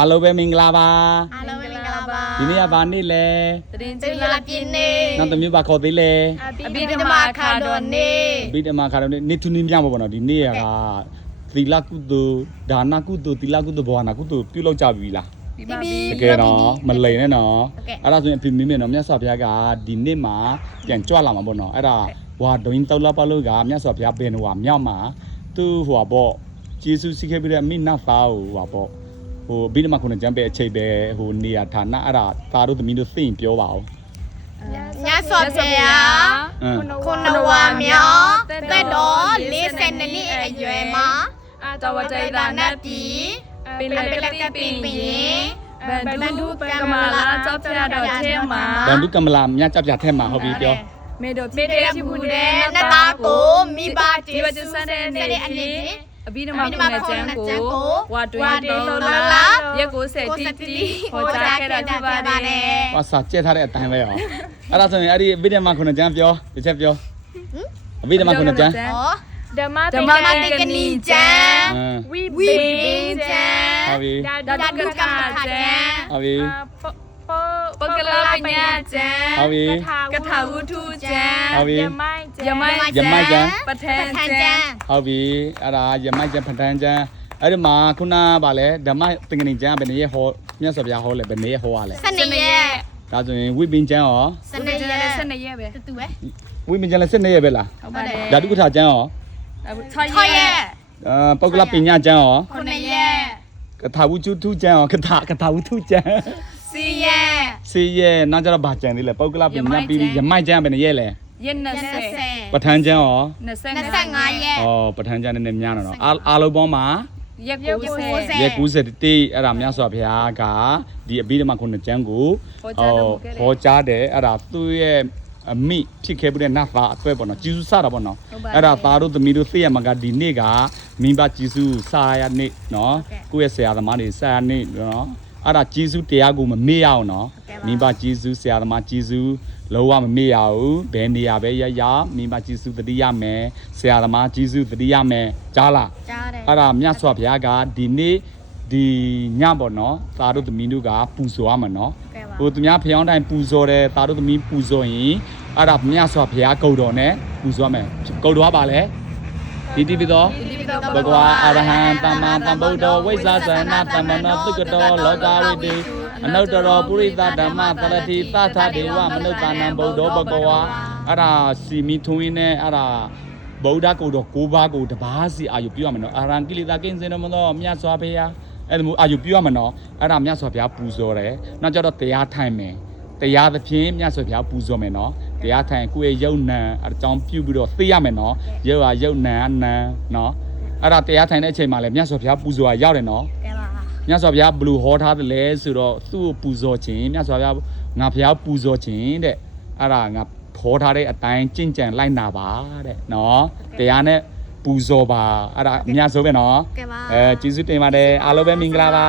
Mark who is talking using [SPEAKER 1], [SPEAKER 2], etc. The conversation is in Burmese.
[SPEAKER 1] အားလုံးပဲမင်္ဂလာပါ
[SPEAKER 2] အားလုံးပဲမင်္ဂလာပါ
[SPEAKER 1] ဒီနေ့ကဘာနေ့လဲ
[SPEAKER 3] တရင်
[SPEAKER 2] ကျေး
[SPEAKER 3] ကြီး
[SPEAKER 2] ဇူး
[SPEAKER 3] လာ
[SPEAKER 2] လာပြင်းနေ
[SPEAKER 1] နောက်တစ်မျိုးပါခေါ်သေးလဲ
[SPEAKER 2] အဘိဓမ္မာခါတော်နေ
[SPEAKER 1] ဗိဓမာခါတော့နေ့ထူးနေပြမှာပေါ့နော်ဒီနေ့ကသီလကုသိုလ်ဒါနကုသိုလ်သီလကုသိုလ်ဘာဝနာကုသိုလ်ပြုလုပ်ကြပြီလား
[SPEAKER 3] ဒီပါပြီ
[SPEAKER 1] တကယ်တော့မလိန်နဲ့နော်အဲ့ဒါဆိုရင်အဖေမိမိနော်မြတ်စွာဘုရားကဒီနေ့မှာပြန်ကြွလာမှာပေါ့နော်အဲ့ဒါဝါဒွင်းတောက်လာပါလို့ကမြတ်စွာဘုရားဘယ်နှဟွာမြောက်မှာသူဟွာပေါ့ဂျေစုစီခဲ့ပြီးတဲ့မိနတ်သားဟဟွာပေါ့ ဟိုဗိဓမာခုနကျမ်းပဲအချိန်ပဲဟိုနေရာဌာနအဲ့ဒါသားတို့သမီးတို့သိရင်ပြောပါဦး
[SPEAKER 2] ညစောဖေယာ
[SPEAKER 1] အင်း
[SPEAKER 2] ခုနဝါမြောင်းတက်တော်42နှစ်အရွယ်မှာ
[SPEAKER 3] အာတဝတိတာနတ်ပြည်
[SPEAKER 2] ပင်လက်ကပင်ပင်
[SPEAKER 3] ဘန္ဒုကမလာကြောက်ပြတော်ထဲမှာ
[SPEAKER 1] ဗန္ဓုကမလာမြတ်ကြပြထဲမှာဟုတ်ပြီပြော
[SPEAKER 3] မေတို့
[SPEAKER 2] မေ
[SPEAKER 3] မေ
[SPEAKER 2] တ္တ္တာ
[SPEAKER 3] တာ
[SPEAKER 2] ပူ
[SPEAKER 3] ပူ
[SPEAKER 2] တဲ့
[SPEAKER 3] တဲ့
[SPEAKER 2] န
[SPEAKER 3] န
[SPEAKER 2] တ်
[SPEAKER 3] တ်
[SPEAKER 2] သား
[SPEAKER 3] သား
[SPEAKER 2] ကို
[SPEAKER 3] ကို
[SPEAKER 2] မိ
[SPEAKER 3] မိ
[SPEAKER 2] ဘ
[SPEAKER 3] ဘ
[SPEAKER 2] ကျေး
[SPEAKER 3] ကျေး
[SPEAKER 2] ဇူး
[SPEAKER 3] ဇူး
[SPEAKER 2] စ
[SPEAKER 3] စ
[SPEAKER 2] တဲ့
[SPEAKER 3] တဲ့
[SPEAKER 2] နေ
[SPEAKER 3] နေ
[SPEAKER 2] အ
[SPEAKER 3] အ
[SPEAKER 2] န
[SPEAKER 3] န
[SPEAKER 2] ည်း
[SPEAKER 3] ည်းအဘိဓမ္မိမာ
[SPEAKER 2] ဓမ္ကုမာ
[SPEAKER 3] ဏ
[SPEAKER 2] ခု
[SPEAKER 3] ကျမ်း
[SPEAKER 2] န
[SPEAKER 3] ကို
[SPEAKER 2] ကျမ်းကို
[SPEAKER 3] ဝါတွင်
[SPEAKER 2] ဝါတွင်
[SPEAKER 3] တော်
[SPEAKER 2] တော်
[SPEAKER 3] လာ
[SPEAKER 2] လာ
[SPEAKER 3] ရက်ကိုဆက်တီတီဟောကြားခဲ့တာဖြစ်ပါတယ်။
[SPEAKER 1] ဟာစာကျက်ထားတဲ့အတိုင်းပဲရော။အဲ့ဒါဆိုရင်အဲ့ဒီဗိဓမာခုနကျမ်းပြောတစ်ချက်ပြော။အဗိဓမာခုနကျမ်း
[SPEAKER 2] ဩ
[SPEAKER 3] ဓမ္မ
[SPEAKER 2] ဓမ္မတေကနီကျမ်း
[SPEAKER 1] အင်း
[SPEAKER 3] ဝိ
[SPEAKER 2] ဝိပင်ကျမ်း
[SPEAKER 1] ဟုတ်ပြီ
[SPEAKER 3] ဒါဒုက္ခကျမ်း
[SPEAKER 1] ဟုတ်ပြီ
[SPEAKER 3] ပကလပညာကျမ်း
[SPEAKER 1] ဟုတ်ပြီ
[SPEAKER 3] ကထာဝုထုကျမ်း
[SPEAKER 1] ဟုတ်ပြီ
[SPEAKER 3] ယမိုင်းယမိုင်း
[SPEAKER 1] ယမိုက်ကျမ်း
[SPEAKER 3] ပဋ္ဌာန်းကျမ်း
[SPEAKER 1] ဟုတ်ပြီအဲ့ဒါယမိုက်ကျမ်းဖတန်းကျမ်း အဲ့ဒီမှာခုနဗာလဲဓမ္မသင်္ကနီကျမ်းဘယ်နည်းဟောမြတ်စွာဘုရားဟောလဲဘယ်နည်းဟောရလဲ
[SPEAKER 2] စနေရက်
[SPEAKER 1] ဒါဆိုရင်ဝိပင်ကျမ်းရော
[SPEAKER 2] စနေရက်
[SPEAKER 3] စနေရက်ပဲ
[SPEAKER 2] တူပဲ
[SPEAKER 1] ဝိပင်ကျမ်းလည်းစစ်နေရပဲလား
[SPEAKER 3] ဟုတ်ပါတယ်
[SPEAKER 1] ဓာတုကထာကျမ်းရော
[SPEAKER 3] 6
[SPEAKER 2] ခေါ်
[SPEAKER 3] ရ
[SPEAKER 2] ရက်
[SPEAKER 3] က်
[SPEAKER 1] အာပုဂ္ဂလပညာကျမ်းရော
[SPEAKER 2] ခုနှစ်ရက်
[SPEAKER 1] ကထာဝုထုထုကျမ်းရောကထာကထာဝုထုကျမ်း
[SPEAKER 2] စီရက်
[SPEAKER 1] စေးရဲ့နောက်ကျတော့ဗာကျန်သေးလဲပုဂ္ဂလပညာပြီးပြီးယမိုက်ကျမ်းဘယ်နည်းရဲလဲ
[SPEAKER 3] ရက်
[SPEAKER 2] ရက်
[SPEAKER 3] 20
[SPEAKER 1] ပဋ္ဌာန်းကျမ်းရော
[SPEAKER 2] 25ရက်
[SPEAKER 1] ဩပဋ္ဌာန်းကျမ်းနဲ့များတော့အားအားလုံးပေါင်းမှာ
[SPEAKER 3] ရက်
[SPEAKER 2] ရက်
[SPEAKER 3] 90
[SPEAKER 2] 90
[SPEAKER 1] ရက်90တိအဲ့ဒါမြတ်စွာဘုရားကဒီအဘိဓမ္မာခုနှစ်ကျမ်းကို
[SPEAKER 3] ဟောကြားတော်မူခဲ့တယ်
[SPEAKER 1] ဟောကြားတယ်အဲ့ဒါသူ့ရဲ့အမိဖြစ်ခဲ့ပြီးတဲ့နတ်သားအတွက်ပေါ့နော်ဂျေစုစတာပေါ့နော်
[SPEAKER 3] ဟုတ်ပါတယ်
[SPEAKER 1] အဲ့ဒါသားတို့သမီးတို့သိရမှာကဒီနေ့ကမိဘဂျေစုစာရနေ့နော်ကိုယ့်ရဲ့ဆရာသမားတွေစာရနေ့နော်အဲ့ဒါဂျေစုတရားကိုမမေ့ရအောင်နော်မိဘဂျေစုဆရာသမားဂျေစုလုံးဝမမေ့ရဘူးဘယ်နေရာပဲရရမိဘဂျေစုတတိယမယ်ဆရာသမားဂျေစုတတိယမယ်ကြားလား
[SPEAKER 2] ကြားတယ်
[SPEAKER 1] အဲ့ဒါမြတ်စွာဘုရားကဒီနေ့ဒီညပေါ့နော်သားတို့သမီးတို့ကပူဇော်ရမှာနော်
[SPEAKER 2] ကဲပါ
[SPEAKER 1] ဟိုသူများဖျောင်းတိုင်းပူဇော်တယ်သားတို့သမီးပူဇော်ရင်အဲ့ဒါမြတ်စွာဘုရားဂုတ်တော်နဲ့ပူဇော်ရမယ်ဂုတ်တော်ကပါလေဒီတိပိသောဘဂဝါအရဟံသမ္မာသမ္ဗုဒ္ဓောဝိဇ္ဇာသနာသမ္မနောသုကတောလောကဝိတေအနုတ္တရောပုရိသဓမ္မတရတိသသဒေဝမနုဿာနံဗုဒ္ဓောဘဂဝါအဲ့ဒါစီမီထွင်းနဲ့အဲ့ဒါ ဗုဒ္ဓကိုယ်တော်၉ပါးကိုတပါးစီအာယုပြုရမယ်နော်အာရံကိလေသာကင်းစင်တော်မသောမြတ်စွာဘုရားအဲ့ဒါမျိုးအာယုပြုရမယ်နော်အဲ့ဒါမြတ်စွာဘုရားပူဇော်တယ်နောက်ကြတော့တရားထိုင်မယ်တရားသဖြင့်မြတ်စွာဘုရားပူဇော်မယ်နော်တရားထိုင်ကိုယ့်ရဲ့ယုံနံအကြောင်းပြုပြီးတော့သိရမယ်နော်ယုတ်ဟာယုတ်နံအနံနော်အဲ့ဒါတရားထိုင်တဲ့အချိန်မှာလည်းမြတ်စွာဘုရားပူဇော်ရရောက်တယ်နော်
[SPEAKER 2] ကဲပါ
[SPEAKER 1] မြတ်စွာဘုရားဘယ်လိုဟောထားတယ်လဲဆိုတော့သူ့ကိုပူဇော်ခြင်းမြတ်စွာဘုရားငါဘုရားပူဇော်ခြင်းတဲ့အဲ့ဒါငါ ခေါ်ထားတဲ့အတိုင်းကြင်ကြံလိုက်နာပါတဲ့နော်တရားနဲ့ပူဇော်ပါအဲ့ဒါအများဆုံးပဲနော်
[SPEAKER 2] ကဲပါ
[SPEAKER 1] အဲကျေးဇူးတင်ပါတယ်အားလုံးပဲမင်္ဂလာပါ